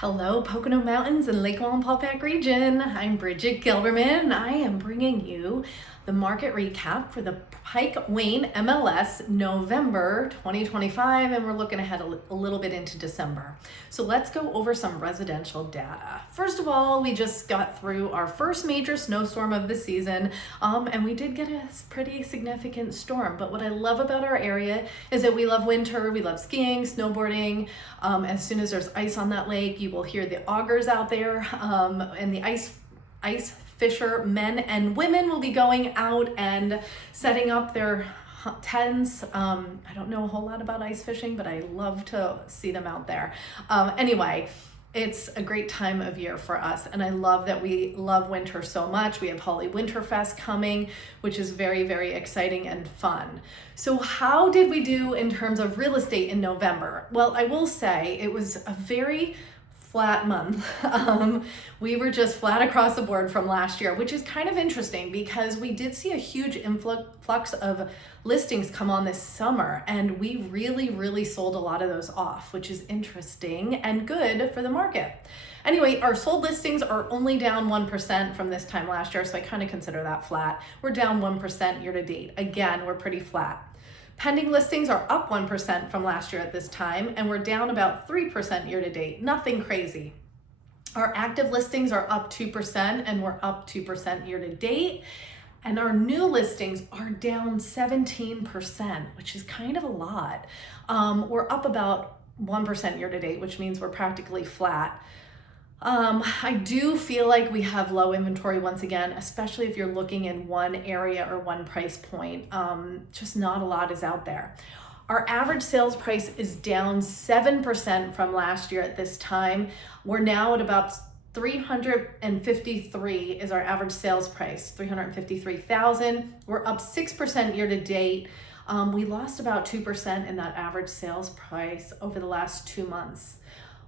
Hello, Pocono Mountains and Lake Wallenpaupack region. I'm Bridget Gelderman, and I am bringing you the market recap for the Pike Wayne MLS November 2025, and we're looking ahead a little bit into December. So let's go over some residential data. First of all, we just got through our first major snowstorm of the season, and we did get a pretty significant storm. But what I love about our area is that we love winter, we love skiing, snowboarding. As soon as there's ice on that lake, you will hear the augers out there, and the ice fisher men and women will be going out and setting up their tents. I don't know a whole lot about ice fishing, but I love to see them out there. Anyway, it's a great time of year for us, and I love that we love winter so much. We have Holly Winterfest coming, which is very, very exciting and fun. So how did we do in terms of real estate in November? Well, I will say it was a very flat month. We were just flat across the board from last year, which is kind of interesting because we did see a huge influx of listings come on this summer, and we really sold a lot of those off, which is interesting and good for the market. Anyway, our sold listings are only down 1% from this time last year, so I kind of consider that flat. We're down 1% year to date. Again, we're pretty flat. Pending listings are up 1% from last year at this time, and we're down about 3% year to date. Nothing crazy. Our active listings are up 2%, and we're up 2% year to date. And our new listings are down 17%, which is kind of a lot. We're up about 1% year to date, which means we're practically flat. I do feel like we have low inventory once again, especially if you're looking in one area or one price point. Just not a lot is out there. Our average sales price is down 7% from last year at this time. We're now at about 353 is our average sales price, 353,000. We're up 6% year to date. We lost about 2% in that average sales price over the last 2 months.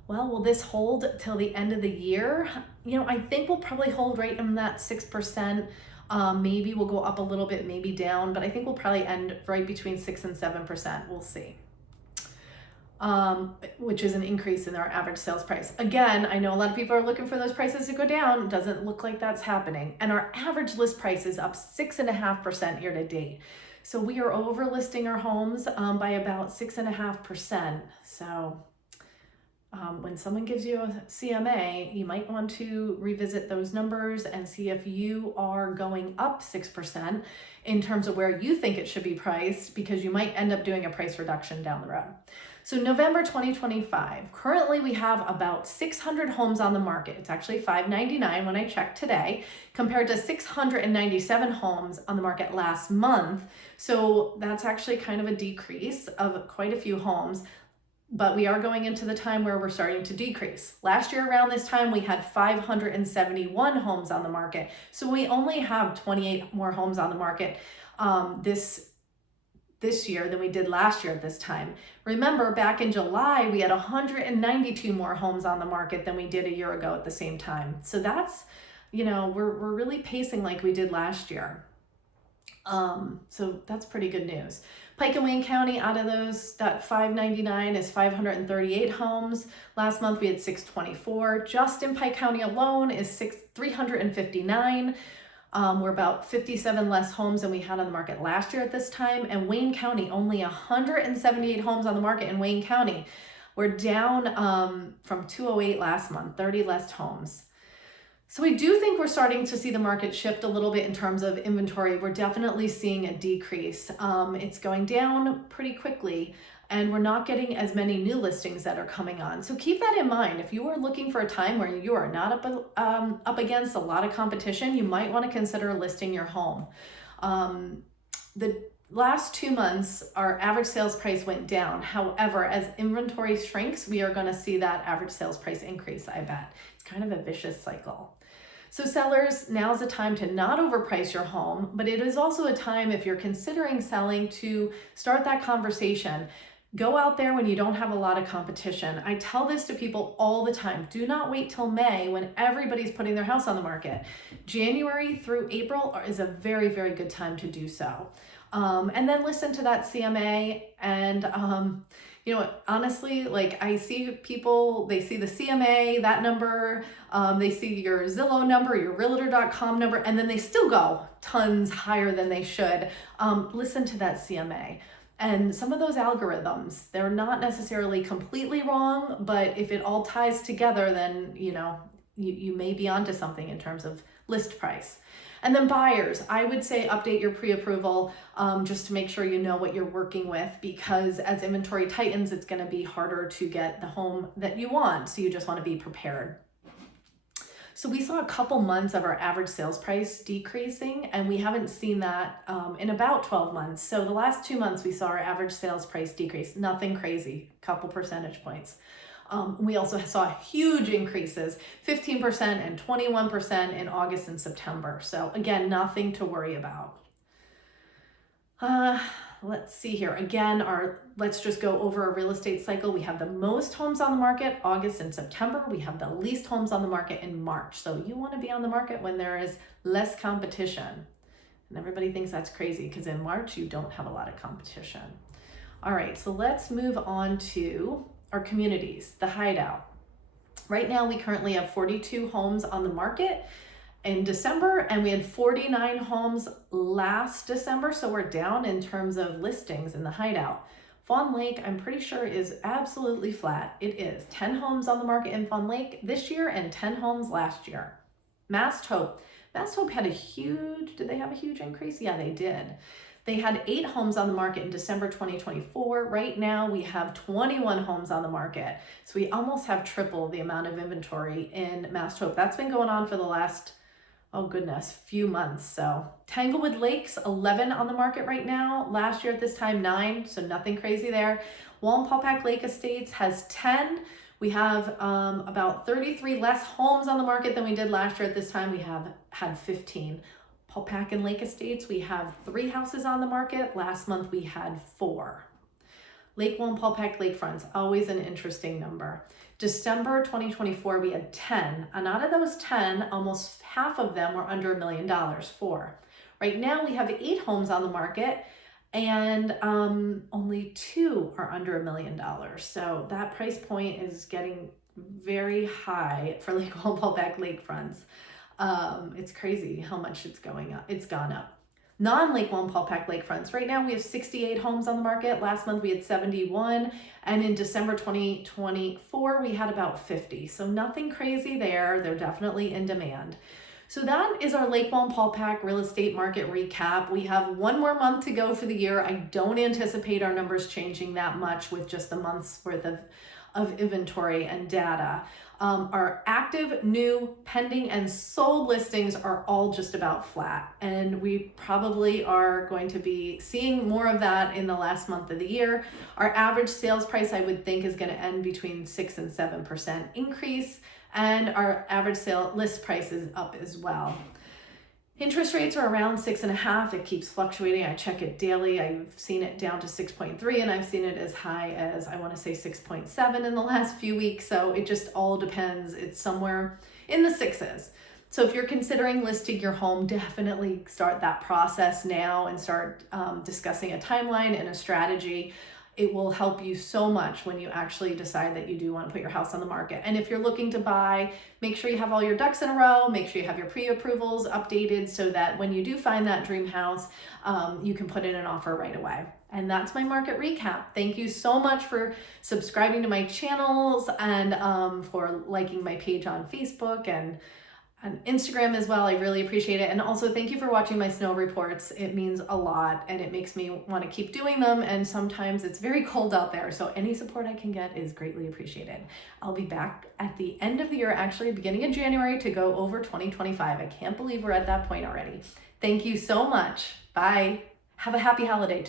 Well, will this hold till the end of the year? I think we'll probably hold right in that 6%. Maybe we'll go up a little bit, maybe down, but I think we'll probably end right between 6 and 7%. We'll see. Which is an increase in our average sales price. Again, I know a lot of people are looking for those prices to go down. Doesn't look like that's happening. And our average list price is up 6.5% year to date. So we are over listing our homes by about 6.5%. So when someone gives you a CMA, you might want to revisit those numbers and see if you are going up 6% in terms of where you think it should be priced, because you might end up doing a price reduction down the road. So November 2025, currently we have about 600 homes on the market. It's actually 599 when I checked today, compared to 697 homes on the market last month. So that's actually kind of a decrease of quite a few homes. But we are going into the time where we're starting to decrease. Last year around this time, we had 571 homes on the market. So we only have 28 more homes on the market this year than we did last year at this time. Remember, back in July, we had 192 more homes on the market than we did a year ago at the same time. So that's, we're really pacing like we did last year. So that's pretty good news. Pike and Wayne County, out of those, that 599 is 538 homes. Last month we had 624. Just in Pike County alone is 359. We're about 57 less homes than we had on the market last year at this time. And Wayne County, only 178 homes on the market in Wayne County. We're down from 208 last month, 30 less homes. So we do think we're starting to see the market shift a little bit in terms of inventory. We're definitely seeing a decrease. It's going down pretty quickly, and we're not getting as many new listings that are coming on. So keep that in mind. If you are looking for a time where you are not up against a lot of competition, you might want to consider listing your home. The last 2 months, our average sales price went down. However, as inventory shrinks, we are going to see that average sales price increase, I bet. It's kind of a vicious cycle. So sellers, now's the time to not overprice your home, but it is also a time, if you're considering selling, to start that conversation. Go out there when you don't have a lot of competition. I tell this to people all the time. Do not wait till May when everybody's putting their house on the market. January through April is a very, very good time to do so. And then listen to that CMA and Honestly, like I see people, they see the CMA, that number, they see your Zillow number, your realtor.com number, and then they still go tons higher than they should. Listen to that CMA. And some of those algorithms, they're not necessarily completely wrong, but if it all ties together, then, you may be onto something in terms of list price. And then buyers, I would say update your pre-approval just to make sure you know what you're working with, because as inventory tightens, it's going to be harder to get the home that you want. So you just want to be prepared. So we saw a couple months of our average sales price decreasing, and we haven't seen that in about 12 months. So the last 2 months, we saw our average sales price decrease. Nothing crazy, couple percentage points. We also saw huge increases, 15% and 21% in August and September. So again, nothing to worry about. Let's see here. Again, let's just go over a real estate cycle. We have the most homes on the market, August and September. We have the least homes on the market in March. So you want to be on the market when there is less competition. And everybody thinks that's crazy because in March, you don't have a lot of competition. All right, so let's move on to our communities, the Hideout. Right now, we currently have 42 homes on the market in December, and we had 49 homes last December, so we're down in terms of listings in the Hideout. Fawn Lake, I'm pretty sure, is absolutely flat. It is 10 homes on the market in Fawn Lake this year and 10 homes last year. Mast Hope had did they have a huge increase? Yeah, they did. They had 8 homes on the market in December 2024. Right now, we have 21 homes on the market. So we almost have triple the amount of inventory in Mast Hope. That's been going on for the last, few months. So Tanglewood Lakes, 11 on the market right now. Last year at this time, 9, so nothing crazy there. Wallenpaupack Lake Estates has 10. We have about 33 less homes on the market than we did last year at this time. We have had 15. Paupack and Lake Estates, we have 3 houses on the market. Last month we had 4. Lake Wallenpaupack Lakefronts, always an interesting number. December 2024, we had 10, and out of those 10, almost half of them were under $1 million, 4. Right now, we have 8 homes on the market, and only 2 are under $1 million. So that price point is getting very high for Lake Wallenpaupack Lakefronts. It's crazy how much it's going up. It's gone up. Non-Lake Wallenpaupack Lakefronts. Right now we have 68 homes on the market. Last month we had 71. And in December 2024, we had about 50. So nothing crazy there. They're definitely in demand. So that is our Lake Wallenpaupack real estate market recap. We have 1 more month to go for the year. I don't anticipate our numbers changing that much with just a month's worth of inventory and data. Our active, new, pending, and sold listings are all just about flat. And we probably are going to be seeing more of that in the last month of the year. Our average sales price, I would think, is going to end between 6 and 7% increase. And our average sale list price is up as well. Interest rates are around 6.5. It keeps fluctuating. I check it daily. I've seen it down to 6.3, and I've seen it as high as, I want to say, 6.7 in the last few weeks. So it just all depends. It's somewhere in the 6s. So if you're considering listing your home, definitely start that process now and start discussing a timeline and a strategy. It will help you so much when you actually decide that you do want to put your house on the market. And if you're looking to buy, make sure you have all your ducks in a row, make sure you have your pre-approvals updated so that when you do find that dream house, you can put in an offer right away. And that's my market recap. Thank you so much for subscribing to my channels and for liking my page on Facebook and Instagram as well. I really appreciate it. And also thank you for watching my snow reports. It means a lot and it makes me want to keep doing them. And sometimes it's very cold out there. So any support I can get is greatly appreciated. I'll be back at the end of the year, actually beginning of January, to go over 2025. I can't believe we're at that point already. Thank you so much. Bye. Have a happy holiday too.